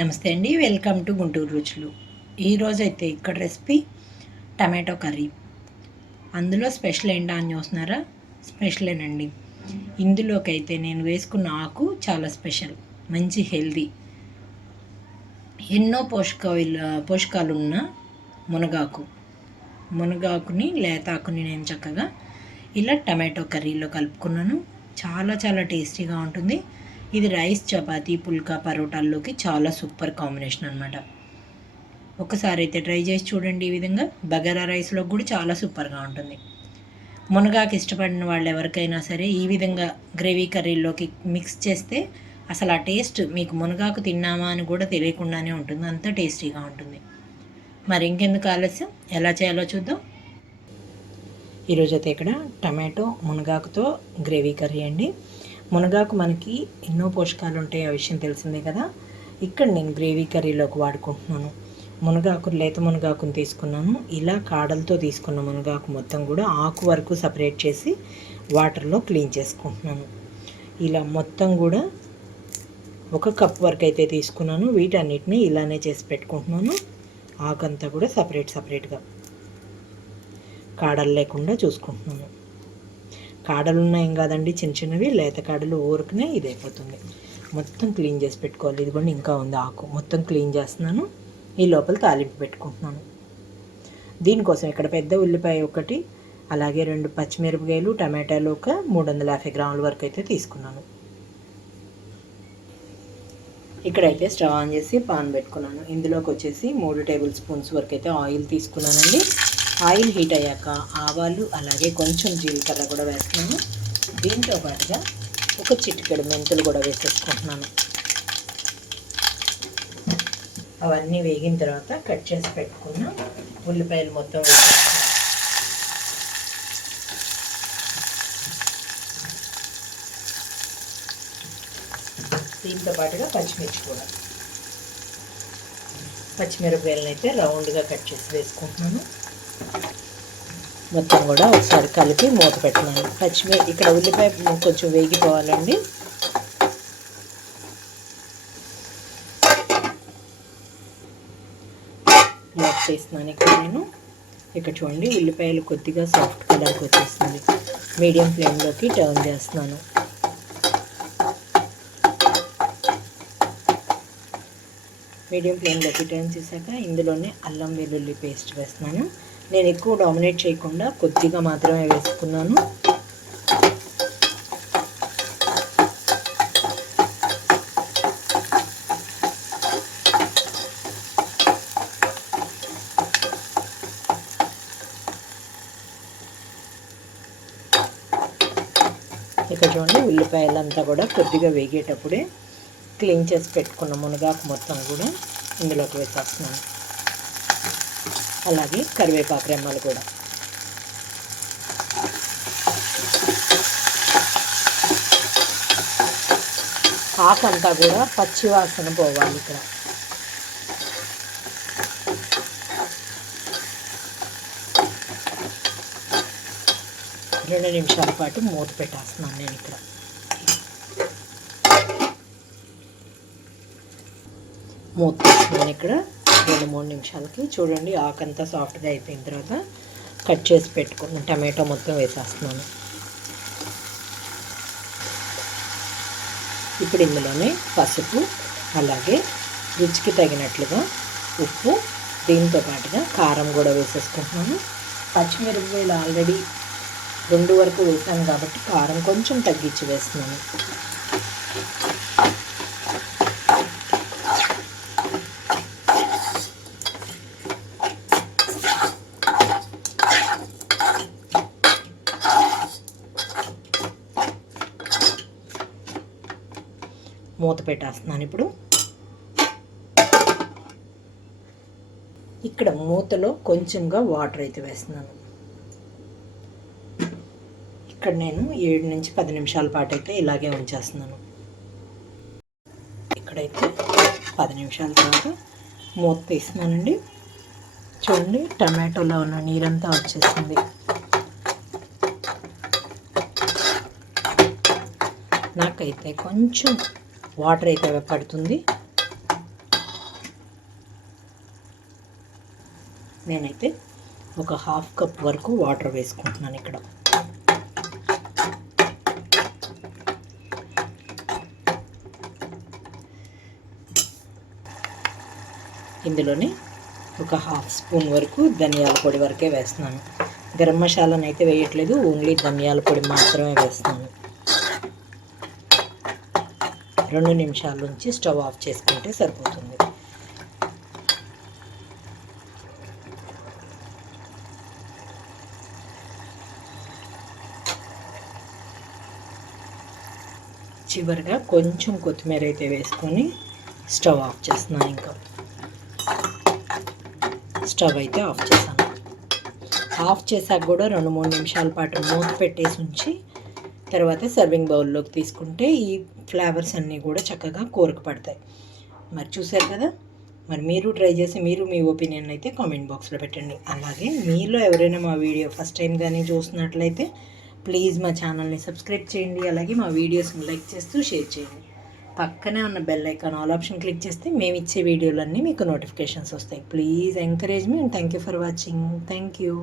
నమస్తే అండి, welcome to Guntur రుచులు. ఈరోజైతే ఇక్కడ రెసిపీ టమాటో కర్రీ. అందులో స్పెషల్ ఏంటా అని చూస్తున్నారా? స్పెషలేనండి. ఇందులోకి అయితే నేను వేసుకున్న ఆకు చాలా స్పెషల్, మంచి హెల్దీ, ఎన్నో పోషకాలున్న మునగాకుని లేతాకుని నేను చక్కగా ఇలా టమాటో కర్రీలో కలుపుకున్నాను. చాలా చాలా టేస్టీగా ఉంటుంది. ఇది రైస్, చపాతీ, పుల్కా, పరోటాల్లోకి చాలా సూపర్ కాంబినేషన్ అనమాట. ఒకసారి అయితే ట్రై చేసి చూడండి. ఈ విధంగా బగారా రైస్లో కూడా చాలా సూపర్గా ఉంటుంది. మునగాకు ఇష్టపడిన వాళ్ళు ఎవరికైనా సరే ఈ విధంగా గ్రేవీ కర్రీలోకి మిక్స్ చేస్తే అసలు ఆ టేస్ట్ మీకు మునగాకు తిన్నామా అని కూడా తెలియకుండానే ఉంటుంది. అంత టేస్టీగా ఉంటుంది. మరి ఇంకెందుకు ఆలస్యం, ఎలా చేయాలో చూద్దాం. ఈరోజైతే ఇక్కడ టమాటో మునగాకుతో గ్రేవీ కర్రీ అండి. మునగాకు మనకి ఎన్నో పోషకాలు ఉంటాయి, ఆ విషయం తెలిసిందే కదా. ఇక్కడ నేను గ్రేవీ కర్రీలోకి వాడుకుంటున్నాను. లేత మునగాకుని తీసుకున్నాను. ఇలా కాడలతో తీసుకున్న మునగాకు మొత్తం కూడా ఆకు వరకు సపరేట్ చేసి వాటర్లో క్లీన్ చేసుకుంటున్నాను. ఇలా మొత్తం కూడా 1 కప్ వరకు అయితే తీసుకున్నాను. వీటన్నిటిని ఇలానే చేసి పెట్టుకుంటున్నాను. ఆకంతా కూడా సపరేట్గా కాడలు లేకుండా చూసుకుంటున్నాను. కాడలు ఉన్నాయి కదండి, చిన్నవి లేత కాడలు ఊరుకునే ఇదైపోతుంది. మొత్తం క్లీన్ చేసి పెట్టుకోవాలి. ఇదిగోండి ఇంకా ఉంది ఆకు, మొత్తం క్లీన్ చేస్తున్నాను. ఈ లోపల తాలింపు పెట్టుకుంటున్నాను. దీనికోసం ఇక్కడ పెద్ద ఉల్లిపాయ ఒకటి, అలాగే 2 పచ్చిమిరపకాయలు, టమాటాలు ఒక 350 గ్రాముల వరకు అయితే తీసుకున్నాను. ఇక్కడైతే స్టవ్ ఆన్ చేసి పాన్ పెట్టుకున్నాను. ఇందులోకి వచ్చేసి 3 టేబుల్ స్పూన్స్ వరకు అయితే ఆయిల్ తీసుకున్నానండి. ఆయిల్ హీట్ అయ్యాక ఆవాలు, అలాగే కొంచెం జీలకర్ర కూడా వేస్తున్నాను. దీంతో పాటుగా ఒక చిటికెడు మెంతులు కూడా వేసేసుకుంటున్నాను. అవన్నీ వేగిన తర్వాత కట్ చేసి పెట్టుకున్న ఉల్లిపాయలు మొత్తం వేసేస్తున్నాను. దీంతో పాటుగా పచ్చిమిరపకాయలను అయితే రౌండ్గా కట్ చేసి వేసుకుంటున్నాను. మొత్తం కూడా ఒకసారి కలిపి మూత పెట్టినాను. ఇక్కడ ఉల్లిపాయ కొంచెం వేగిపోవాలండి. మూత తీస్తున్నాను. ఇక్కడ చూడండి, ఉల్లిపాయలు కొద్దిగా సాఫ్ట్ కలర్కి వచ్చేస్తుంది. మీడియం ఫ్లేమ్లోకి టర్న్ చేస్తున్నాను. మీడియం ఫ్లేమ్లోకి టర్న్ చేశాక ఇందులోనే అల్లం వెల్లుల్లి పేస్ట్ వేస్తున్నాను. నేను ఎక్కువ డామినేట్ చేయకుండా కొద్దిగా మాత్రమే వేసుకున్నాను. ఇక్కడ చూడండి, ఉల్లిపాయలంతా కూడా కొద్దిగా వేగేటప్పుడే క్లీన్ చేసి పెట్టుకున్న మునగాకు మొత్తం కూడా ఇందులోకి వేసేస్తున్నాను. అలాగే కరివేపాకు రెమ్మలు కూడా. ఆకంతా కూడా పచ్చి వాసన పోవాలి. ఇక్కడ రెండు నిమిషాల పాటు మూత పెట్టేస్తున్నాను నేను. ఇక్కడ మూత పెట్టినాను. ఇక్కడ 2-3 నిమిషాలకి చూడండి, ఆకంతా సాఫ్ట్గా అయిపోయిన తర్వాత కట్ చేసి పెట్టుకున్న టమాటో మొత్తం వేసేస్తున్నాను. ఇప్పుడు ఇందులోనే పసుపు, అలాగే రుచికి తగినట్లుగా ఉప్పు, దీంతో పాటుగా కారం కూడా వేసేసుకుంటున్నాను. పచ్చిమిరపకాయలు ఆల్రెడీ 2 వరకు వేసాను కాబట్టి కారం కొంచెం తగ్గించి వేస్తున్నాను. మూత పెట్టేస్తున్నాను. ఇప్పుడు ఇక్కడ మూతలో కొంచెంగా వాటర్ అయితే వేస్తున్నాను. ఇక్కడ నేను 7 నుంచి 10 నిమిషాల పాటు అయితే ఇలాగే ఉంచేస్తున్నాను. ఇక్కడైతే 10 నిమిషాల తర్వాత మూత తీస్తున్నానండి. చూడండి, టమాటోలో ఉన్న నీరంతా వచ్చేసింది. నాకైతే కొంచెం వాటర్ అయితే పడుతుంది. నేనైతే ఒక హాఫ్ కప్ వరకు వాటర్ వేసుకుంటున్నాను ఇక్కడ. ఇందులోనే ఒక హాఫ్ స్పూన్ వరకు ధనియాల పొడి వరకే వేస్తున్నాను. గరం మసాలాను అయితే వేయట్లేదు, ఓన్లీ ధనియాల పొడి మాత్రమే వేస్తున్నాను. 2 నిమిషాల నుంచి స్టవ్ ఆఫ్ చేసుకుంటే సరిపోతుంది. చివరిగా కొంచెం కొత్తిమీర అయితే వేసుకొని స్టవ్ ఆఫ్ చేస్తున్నాను. ఇంకా స్టవ్ అయితే ఆఫ్ చేశాను. ఆఫ్ చేశాక కూడా 2-3 నిమిషాల పాటు మూత పెట్టేసి ఉంచి తర్వాత సర్వింగ్ బౌల్లోకి తీసుకుంటే ఈ ఫ్లేవర్స్ అన్నీ కూడా చక్కగా కూరకు పడతాయి. మరి చూసారు కదా, మరి మీరు ట్రై చేసి మీరు మీ ఒపీనియన్ అయితే కామెంట్ బాక్స్లో పెట్టండి. అలాగే మీలో ఎవరైనా మా వీడియో ఫస్ట్ టైం కానీ చూస్తున్నట్లయితే ప్లీజ్ మా ఛానల్ని సబ్స్క్రైబ్ చేయండి. అలాగే మా వీడియోస్ని లైక్ చేస్తూ షేర్ చేయండి. పక్కనే ఉన్న bell icon all option click చేస్తే మేము ఇచ్చే వీడియోలన్నీ మీకు నోటిఫికేషన్స్ వస్తాయి. Please encourage me and thank you for watching. Thank you.